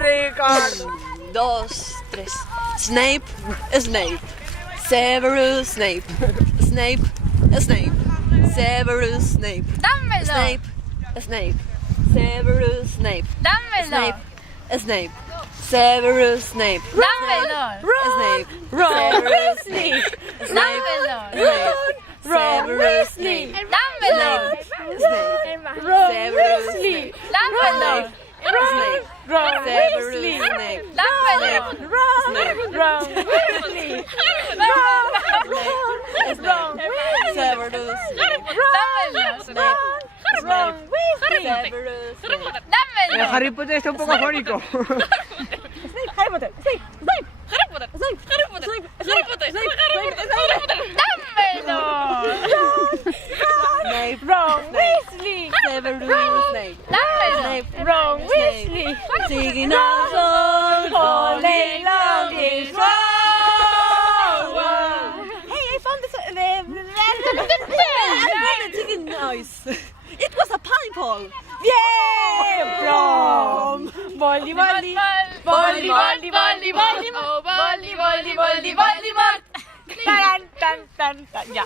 Ricardo. 2, 3. Snape, Snape. Severus Snape. Snape, Snape. Severus Snape. Dumbledore. Snape, Snape. Severus Snape. Dumbledore. Snape. Severus Snape. Dumbledore. Snape. Ron Severus Weasley. Dumbledore. Ron Severus Weasley. Snape. Dumbledore. Ron Severus Weasley. Dumbledore. Snape. Ron Severus Weasley. Snape. Dumbledore. Ron Weasley. Ron Weasley. Severus Snape. Dumbledore. Ron Weasley. Severus Snape. Dumbledore. Harry Potter está un poco afónico. Harry Potter. Snape. Snape. Snape. Ron Weasley. Severus Snape. Snape. Ron Weasley. Singing our song all day long is Hey, I found this. chicken noise. It was a pineapple. Yay! From Bolly Bolly. Bolly Bolly Bolly Bolly. Oh, Bolly, Bolly, Bolly, Voldemort. Tan tan tan tan. Ya.